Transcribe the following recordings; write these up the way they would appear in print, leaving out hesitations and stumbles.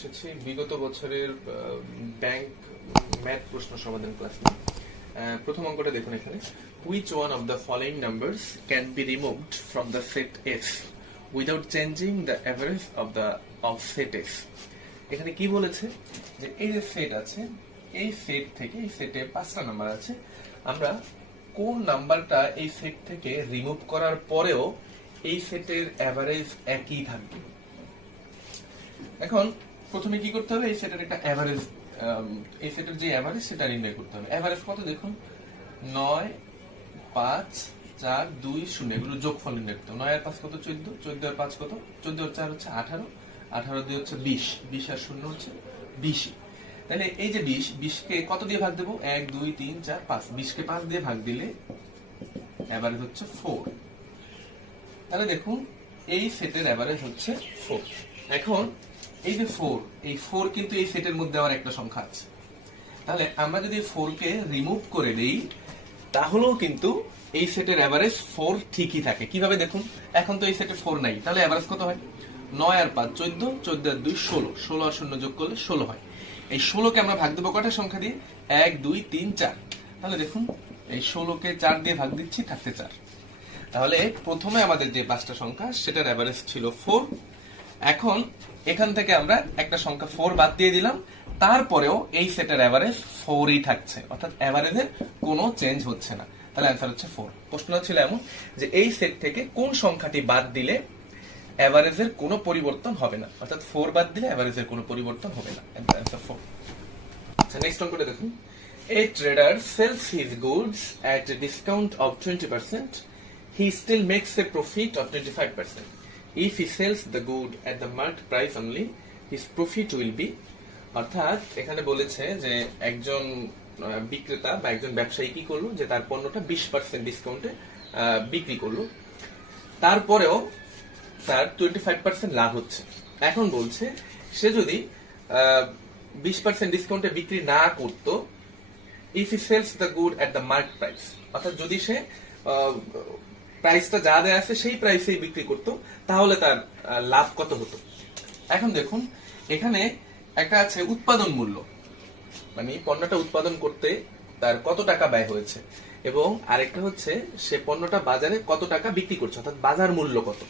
এসেছি বিগত বছরের ব্যাংক ম্যাথ প্রশ্ন সমাধান ক্লাস নিয়ে। প্রথম অঙ্কটা দেখুন এখানে, which one of the following numbers can be removed from the set S without changing the average of set S? এখানে কি বলেছে যে এই যে সেট আছে, এই সেট থেকে এই সেটে 5টা নাম্বার আছে, আমরা কোন নাম্বারটা এই সেট থেকে রিমুভ করার পরেও এই সেটের এভারেজ একই থাকবে। এখন প্রথমে কি করতে হবে, এই সেটের একটা এভারেজ, এই সেটের যে এভারেজ সেটা নির্ণয় করতে হবে। এভারেজ কত দেখুন, 9, 5, 4, 2, 0, এগুলো যোগফল নির্ণয় করতে হবে। 9 আর 5 কত, 14, 14 আর 5 কত, 14 আর 4 হচ্ছে 18, 18 2 হচ্ছে 20, 20 আর 0 হচ্ছে 20। তাহলে এই যে 20 কে কত দিয়ে ভাগ দেবো, 1 2 3 4 5, 20 কে 5 দিয়ে ভাগ দিলে এভারেজ হচ্ছে 4। তাহলে দেখুন এই সেটের এভারেজ হচ্ছে 4। এখন এই যে 4, এই 4 কিন্তু এই সেটের মধ্যে আবার একটা সংখ্যা আছে। তাহলে আমরা যদি 4 কে রিমুভ করে দেই তাহলেও কিন্তু এই সেটের এভারেজ 4 ঠিকই থাকে। কিভাবে দেখুন, এখন তো এই সেটে 4 নাই, তাহলে এভারেজ কত হয়, 9 আর 5 14, 14 আর 2 16, 16 আর 0 যোগ করলে 16 হয়। এই 16 কে আমরা ভাগ দেবো কয়টা সংখ্যা দিয়ে, 1 2 3 4। তাহলে দেখুন এই 16 কে 4 দিয়ে ভাগ দিচ্ছি, থাকছে 4। তাহলে প্রথমে আমাদের যে 5টা সংখ্যা সেটার এভারেজ ছিল 4। এখন এখান থেকে আমরা একটা সংখ্যা 4 বাদ দিয়ে দিলাম, তারপরেও এই সেটের এভারেজ 4ই থাকছে, অর্থাৎ এভারেজের কোনো চেঞ্জ হচ্ছে না। তাহলে অ্যান্সার হচ্ছে 4। প্রশ্নটা ছিল এমন যে এই সেট থেকে কোন সংখ্যাটি বাদ দিলে এভারেজের কোনো পরিবর্তন হবে না, অর্থাৎ 4 বাদ দিলে এভারেজের কোনো পরিবর্তন হবে না। অ্যান্সার 4। আচ্ছা, নেক্সট অঙ্কটা দেখুন, a trader sells his goods at a discount of 20%, he still makes a profit of 25%. If he sells the good at the marked price only, his profit will be, অর্থাৎ এখানে বলেছে যে একজন বিক্রেতা বা একজন ব্যবসায়ী কি করলো, যে তার পণ্যটা 20% ডিসকাউন্টে বিক্রি করলো, তারপরেও তার 25% লাভ হচ্ছে। এখন বলছে সে যদি 20% ডিসকাউন্টে বিক্রি না করতো, if he sells the good at the marked price, অর্থাৎ যদি সে প্রাইসটা যা দেয়া আছে সেই প্রাইসেই বিক্রি করতো, তাহলে তার লাভ কত হতো। এখন দেখুন এখানে একটা আছে উৎপাদন মূল্য, মানে পণ্যটা উৎপাদন করতে তার কত টাকা ব্যয় হয়েছে, এবং আরেকটা হচ্ছে সে পণ্যটা বাজারে কত টাকা বিক্রি করছে, অর্থাৎ বাজার মূল্য কত।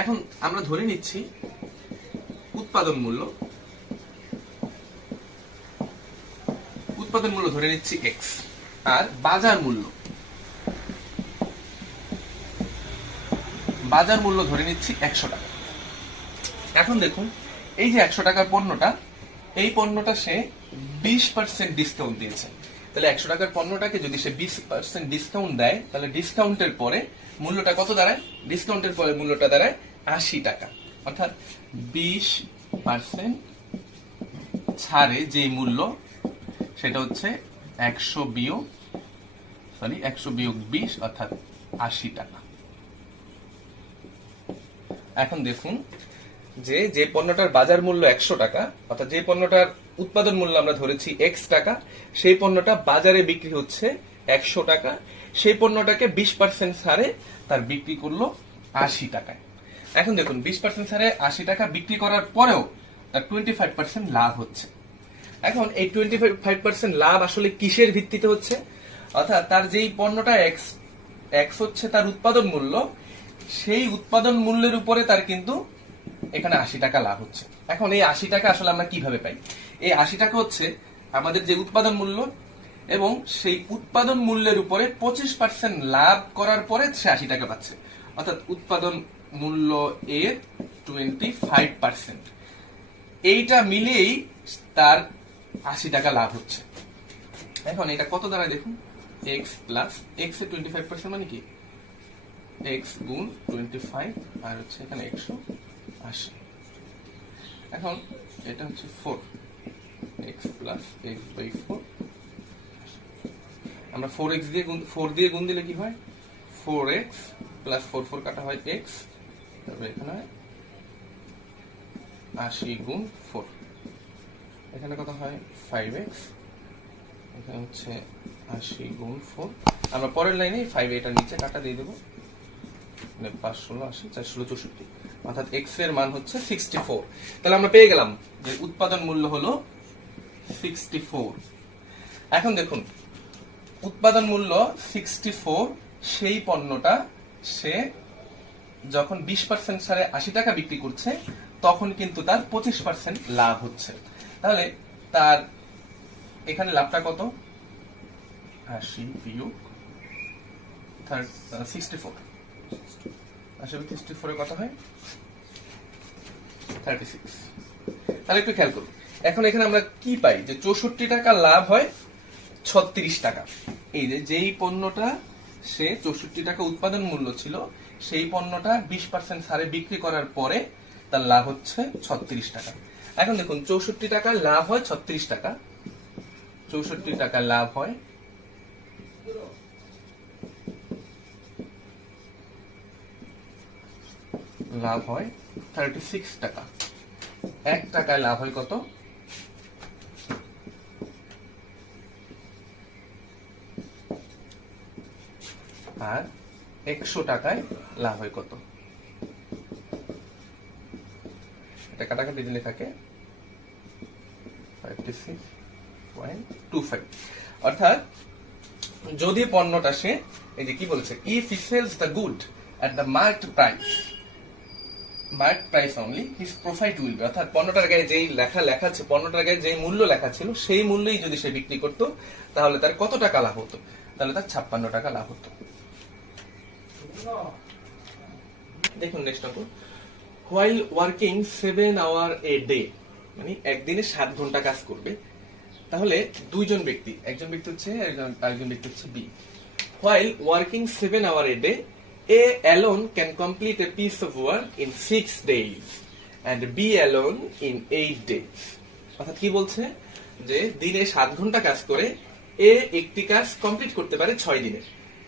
এখন আমরা ধরে নিচ্ছি উৎপাদন মূল্য ধরে নিচ্ছি x, আর বাজার মূল্য ধরে নিচ্ছি 100 টাকা। এখন দেখুন এই যে 100 টাকার পণ্যটা, এই পণ্যটা সে 20% ডিসকাউন্ট দিয়েছে। তাহলে 100 টাকার পণ্যটাকে যদি সে 20% ডিসকাউন্ট দেয়, তাহলে ডিসকাউন্টের পরে মূল্যটা কত দাঁড়ায়, ডিসকাউন্টের পরে মূল্যটা দাঁড়ায় 80 টাকা। অর্থাৎ 20% ছাড়ে যে মূল্য সেটা হচ্ছে 100 বিয়োগ 20, অর্থাৎ 80 টাকা। এখন দেখুন যে পণ্যটার বাজার মূল্য 100 টাকা, অর্থাৎ যে পণ্যটার উৎপাদন মূল্য আমরা ধরেছি x টাকা, সেই পণ্যটা বাজারে বিক্রি হচ্ছে 100 টাকা, সেই পণ্যটাকে 20% ছাড়ে তার বিক্রি করলো 80 টাকায়। এখন দেখুন 20% ছাড়ে 80 টাকা বিক্রি করার পরেও তার 25% লাভ হচ্ছে। এখন এই 25% লাভ আসলে কিসের ভিত্তিতে হচ্ছে, অর্থাৎ তার যেই পণ্যটা x হচ্ছে তার উৎপাদন মূল্য, সেই উৎপাদন মূল্যের উপরে তার কিন্তু এখানে 80 টাকা লাভ হচ্ছে। এখন এই 80 টাকা আসলে আমরা কিভাবে পাই, এই 80 টাকা হচ্ছে আমাদের যে উৎপাদন মূল্য, এবং সেই উৎপাদন মূল্যের উপরে 25% লাভ করার পরে সে 80 টাকা পাচ্ছে, অর্থাৎ উৎপাদন মূল্য এর 25%, এইটা মিলেই তার 80 টাকা লাভ হচ্ছে। এখন এটা কত দাঁড়ায় দেখুন, x প্লাস x এর 25% মানে কি, x গুণ 25 আর হচ্ছে এখানে 180। এখন এটা হচ্ছে 4, x প্লাস x বাই 4। আমরা 4x দিয়ে 4 দিয়ে গুণ দিলে কি হয়, 4x প্লাস 4 4 কাটা হয় x, তারপরে এখানে হয় 80 গুণ 4, এখানে কত হয় 5x, এখানে হচ্ছে 80 গুণ 4। আমরা পরের লাইনে 5 এটার নিচে কাটা দিয়ে দেবো, 5 16 80 4 16 64। অর্থাৎ এক্স এর মান হচ্ছে 64। তাহলে আমরা পেয়ে গেলাম যে উৎপাদন মূল্য হলো 64। এখন দেখুন উৎপাদন মূল্য 64, সেই পণ্যটা সে যখন 20% ছাড়ে 80 টাকা বিক্রি করছে তখন কিন্তু তার 25% লাভ হচ্ছে। তাহলে তার এখানে লাভটা কত? 80 বিয়োগ 64, 64 এ কত হয়? 36। তাহলে একটু খেয়াল করুন, এখন এখানে আমরা কি পাই যে 64 টাকা লাভ হয় 36 টাকা। এই যে যেই পণ্যটা সে 64 টাকা উৎপাদন মূল্য ছিল, সেই পণ্যটা 20% ছাড়ে বিক্রি করার পরে তার লাভ হচ্ছে 36 টাকা। এখন দেখুন 64 টাকা লাভ হয় 36 টাকা, 64 টাকা লাভ হয় লাভ হয় 36 টাকা। 1 টাকায় লাভ হয় কত? আর 100 টাকায় লাভ হয় কত? এটা কাটাকাটি দিলে থাকে 56.25। অর্থাৎ যদি পণ্যটা সে এই যে কি বলেছে, if he sells the good at the marked price only his profit will be, অর্থাৎ পণ্যটার গায়ে যেই লেখা আছে, পণ্যটার গায়ে যেই মূল্য লেখা ছিল সেই মূল্যেই যদি সে বিক্রি করতো তাহলে তার কত টাকা লাভ হতো? তাহলে তার 56 টাকা লাভ হতো। দেখুন next number, while working 7 hour a day, মানে একদিনে 7 ঘন্টা কাজ করবে। তাহলে দুইজন ব্যক্তি, একজন ব্যক্তি হচ্ছে আরেকজন ব্যক্তি হচ্ছে B. While working 7 hour a day, A alone can complete a piece of work in 6 days and B alone in 8 days. অর্থাৎ কি বলছে যে দিনে 7 ঘন্টা কাজ করে এ একটি কাজ কমপ্লিট করতে পারে 6 দিনে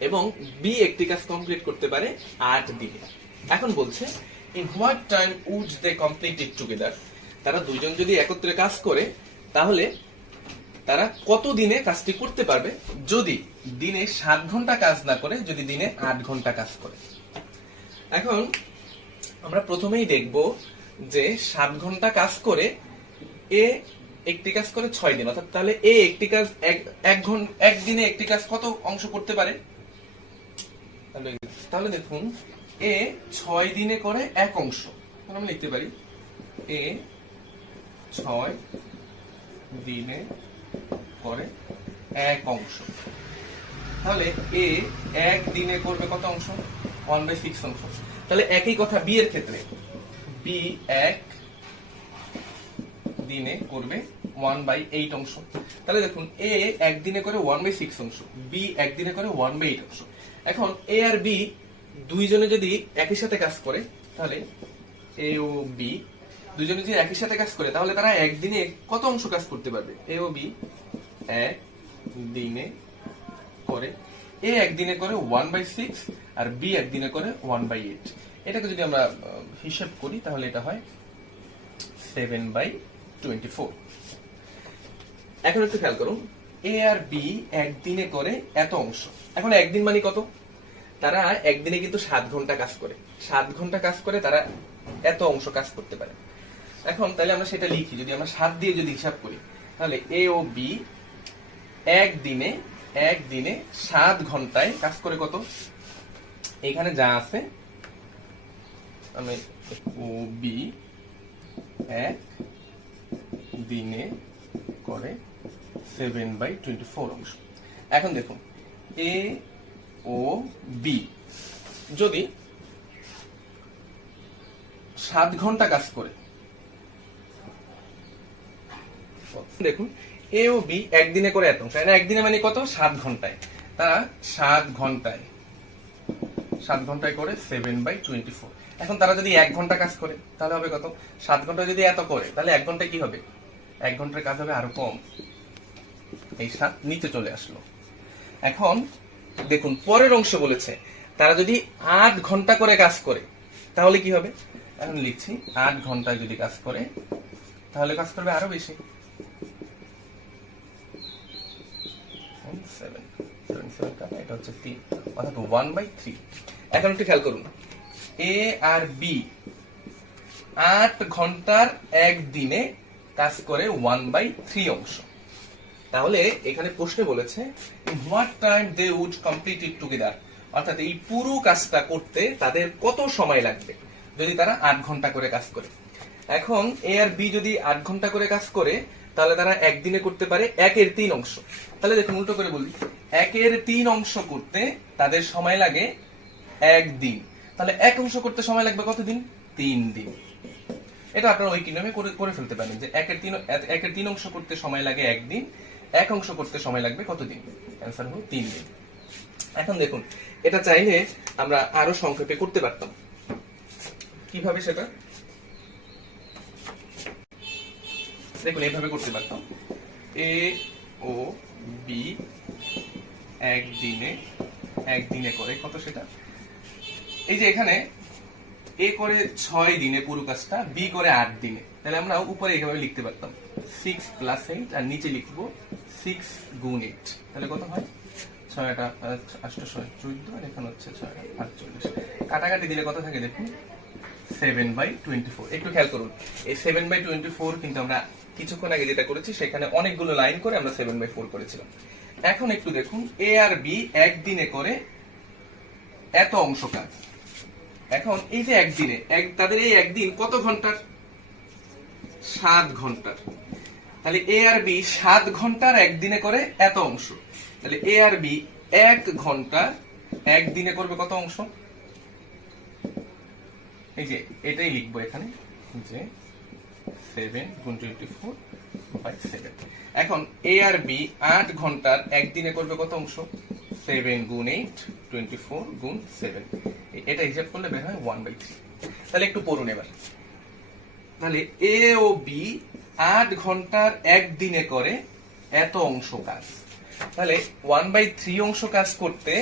এবং বি একটি কাজ কমপ্লিট করতে পারে 8 দিনে। এখন বলছে in what time would they complete it together? তারা দুইজন যদি একত্রে কাজ করে তাহলে তারা কত দিনে কাজটি করতে পারবে যদি দিনে 7 ঘন্টা কাজ না করে, যদি দিনে 8 ঘন্টা কাজ করে। এখন আমরা প্রথমেই দেখব যে 7 ঘন্টা কাজ করে এ একটি কাজ করে 6 দিন, অর্থাৎ তাহলে এ একটি কাজ এক দিনে একটি কাজ কত অংশ করতে পারে? তাহলে দেখুন এ 6 দিনে করে 1 অংশ, আমরা লিখতে পারি এ 6 দিনে করে 1 অংশ। তাহলে এ 1 দিনে করবে কত অংশ? 1/6 অংশ। তাহলে একই কথা বি এর ক্ষেত্রে, বি 1 দিনে করবে 1/8 অংশ। তাহলে দেখুন এ 1 দিনে করে 1/6 অংশ, বি 1 দিনে করে 1/8 অংশ। এখন এ আর বি দুইজনে যদি একই সাথে কাজ করে, তাহলে এ ও বি দুইজনে যদি একই সাথে কাজ করে তাহলে তারা একদিনে কত অংশ কাজ করতে পারবে? এ ও বি 1 দিনে করে, এ 1 দিনে করে 1/6 আর বি 1 দিনে করে 1/8। এটাকে যদি আমরা হিসাব করি তাহলে এটা হয় 7/24। এখন একটু খেয়াল করুন, এ আর বি 1 দিনে করে এত অংশ। এখন একদিন মানে কত? তারা একদিনে কিন্তু 7 ঘন্টা কাজ করে, 7 ঘন্টা কাজ করে তারা এত অংশ কাজ করতে পারে। এখন তাহলে আমরা সেটা লিখি, যদি আমরা 7 দিয়ে যদি হিসাব করি তাহলে এ ও বি 1 দিনে 7 ঘন্টায় কাজ করে কত? এখানে যা আছে আমি ও বি 1 দিনে করে 7/24 অংশ। এখন দেখুন এ ও বি যদি 7 ঘন্টা কাজ করে, দেখুন এ ও বি 1 দিনে করে এত অংশ, একদিনে মানে কত? 7 ঘন্টায়। তারা 7 ঘন্টায় করে 7/24। এখন তারা যদি 1 ঘন্টা কাজ করে তাহলে হবে কত? 7 ঘন্টা যদি এত করে তাহলে 1 ঘন্টায় কি হবে? 1 ঘন্টার কাজ হবে আরো কম, এই 7 নিচে চলে আসলো। এখন দেখুন পরের অংশ বলেছে তারা যদি 8 ঘন্টা করে কাজ করে তাহলে কি হবে? এখন লিখছি 8 ঘন্টায় যদি কাজ করে তাহলে কাজ করবে আরো বেশি, 7 এটা হচ্ছে 3, অর্থাৎ 1/3। এখন একটু খেয়াল করুন, এ আর বি 8 ঘন্টার একদিনে কাজ করে 1/3 অংশ। তাহলে এখানে প্রশ্নে বলেছে what time they would complete it together, অর্থাৎ এই পুরো কাজটা করতে তাদের কত সময় লাগবে যদি তারা 8 ঘন্টা করে কাজ করে। এখন এ আর বি যদি 8 ঘন্টা করে কাজ করে তাহলে তারা একদিনে করতে পারে 1/3 অংশ। তাহলে দেখুন উল্টো করে বলি, 1/3 অংশ করতে তাদের সময় লাগে 1 দিন। তাহলে 1 অংশ করতে সময় লাগবে কত দিন? 3 দিন। এটা আপনারা ওই কিভাবে করে ফেলতে পারেন যে 1/3 অংশ করতে সময় লাগে 1 দিন, 1 অংশ করতে সময় লাগবে কত দিন? অ্যান্সার হলো 3 দিন। এখন দেখুন এটা চাইলে আমরা আরো সংক্ষেপে করতে পারতাম। কিভাবে সেটা দেখুন, এইভাবে করতে পারতাম। এ ও বি একদিনে করে কত সেটা, এই যে এখানে এ করে 6 দিনে পুরো কাজটা, বি করে 8 দিনে। তাহলে আমরা উপরে এইভাবে লিখতে পারতাম 6 + 8 আর নিচে লিখবো 6 গুণ 8। তাহলে কত হয়? 6 × 8 = 14 আর এখানে হচ্ছে 6 × 8 = 48। কাটাকাটি দিলে কত থাকে দেখুন? 7/24। একটু খেয়াল করুন, এই 7/24 কিন্তু আমরা কিছুক্ষণ আগে যেটা করেছি সেখানে অনেকগুলো লাইন করে আমরা 7/4 করেছিলাম। এখন একটু দেখুন, এ আর বি একদিনে করে এত অংশ কাজ। এখন এই যে একদিনে তাদের এই একদিন কত ঘন্টার? 7 ঘন্টার। তাহলে এ আর বি 7 ঘন্টার একদিনে করে এত অংশ। তাহলে এ আর বি 1 ঘন্টার একদিনে করবে কত অংশ? এই যে এটাই লিখবো এখানে যে 7 × 24/7। এখন এ আর বি 8 ঘন্টার একদিনে করবে কত অংশ? 7 × 8 24 × 7। এটা হিসাব করলে বের হয় 1/3। তাহলে একটু পড়ুন এবার। তাহলে এ ও বি 8 ঘন্টার একদিনে করে এত অংশ কাজ। তাহলে 1/3 অংশ কাজ করতে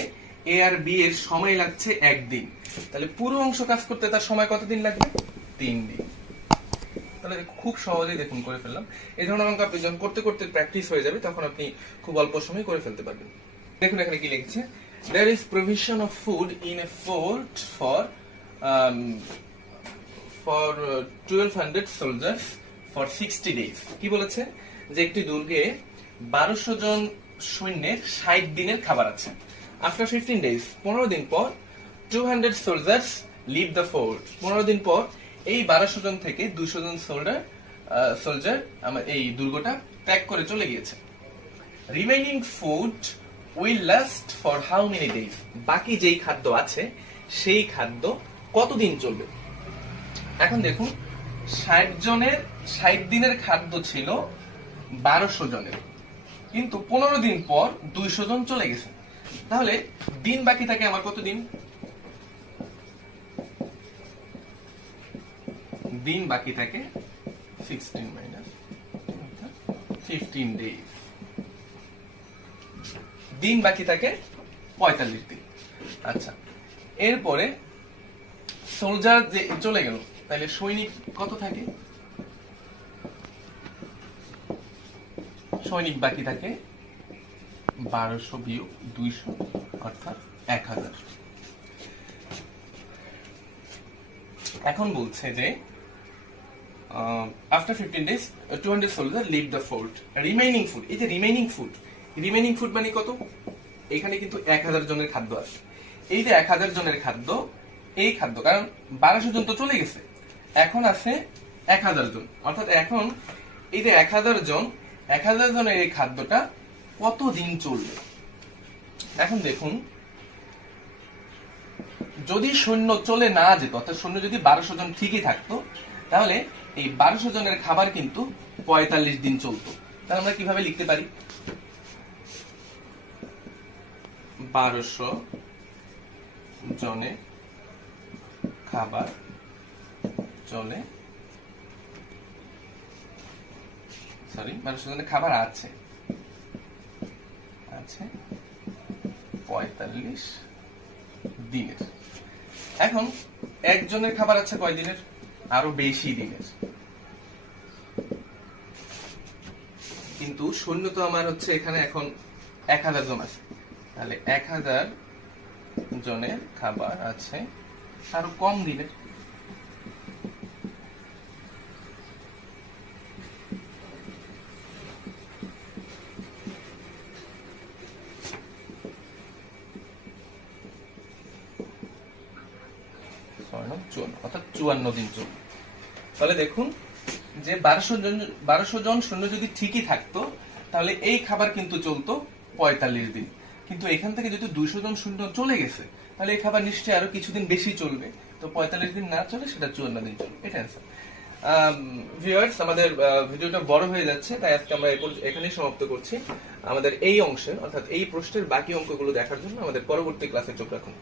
এ আর বি এর সময় লাগছে 1 দিন। তাহলে পুরো অংশ কাজ করতে তার সময় কত দিন লাগবে? 3 দিন। তাহলে খুব সহজেই দেখুন করে ফেললাম। এই ধরনের অঙ্ক আপনি যখন করতে করতে প্র্যাকটিস হয়ে যাবে তখন আপনি খুব অল্প সময় করে ফেলতে পারবেন। দেখুন এখানে কি লিখছে, there is provision of food in a fort for 1200 soldiers for 60 days। কি বলেছে যে একটি দুর্গে 1200 জন সৈন্যের 60 দিনের খাবার আছে। after 15 days 15 দিন পর 200 soldiers leave the fort। 15 দিন পর এই 1200 জন থেকে 200 জন সোলজার এই দুর্গটা ত্যাগ করে চলে গিয়েছে। Remaining food will last for how many days. বাকি যেই খাদ্য আছে সেই খাদ্য কতদিন চলবে? এখন দেখুন 60 দিনের খাদ্য ছিল 1200 জনের, কিন্তু 15 দিন পর 200 জন চলে গেছে। তাহলে দিন বাকি থাকে আমার কত দিন? দিন বাকি থাকে 16 - 15 ডেজ। দিন বাকি থাকে 45 দিন। আচ্ছা, এরপরে সোলজার যে চলে গেল, তাহলে সৈনিক কত থাকে? সৈনিক বাকি থাকে 1200 বিয়োগ 200 অর্থাৎ 1000। এখন বলছে যে after 15 days 200 soldiers leave the fort। Remaining food, এই যে রিমেইনিং ফুড মানে কত? এখানে কিন্তু 1000 জনের খাদ্য আছে। এই যে 1000 জনের খাদ্য, এই খাদ্য কারণ 1200 জন তো চলে গেছে, এখন আছে 1000 জন, অর্থাৎ এখন এই যে 1000 জনের এই খাদ্যটা কত দিন চলবে? এখন দেখুন, যদি সৈন্য চলে না যেত, অর্থাৎ সৈন্য যদি 1200 জন ঠিকই থাকতো, তাহলে এই 1200 জনের খাবার কিন্তু 45 দিন চলতো। তাহলে আমরা কিভাবে লিখতে পারি? 1200 জনের খাবার চলে, 1200 জনের খাবার আছে 45 দিনের। এখন একজনের খাবার আছে কয় দিনের? আরো বেশি দিনের। কিন্তু সৈন্য তো আমার হচ্ছে এখানে এখন 1000 জন আছে, তাহলে 1000 জনের খাবার আছে আরো কম দিনের। 54, অর্থাৎ 54 দিন চলবে। তাহলে দেখুন যে 1200 জন সৈন্য যদি ঠিকই থাকতো তাহলে এই খাবার কিন্তু চলতো 45 দিন, কিন্তু এখান থেকে যদি 200 জন সৈন্য চলে গেছে তাহলে এই খাবার নিশ্চয়ই আরো কিছুদিন বেশি চলবে, তো 45 দিন না চলে সেটা 54 দিন চলবে। এটা অ্যান্সার। ভিউয়ার্স, আমাদের ভিডিওটা বড় হয়ে যাচ্ছে, তাই আজকে আমরা এখানেই সমাপ্ত করছি। আমাদের এই অংশের অর্থাৎ এই প্রশ্নের বাকি অঙ্কগুলো দেখার জন্য আমাদের পরবর্তী ক্লাসে চোখ রাখুন।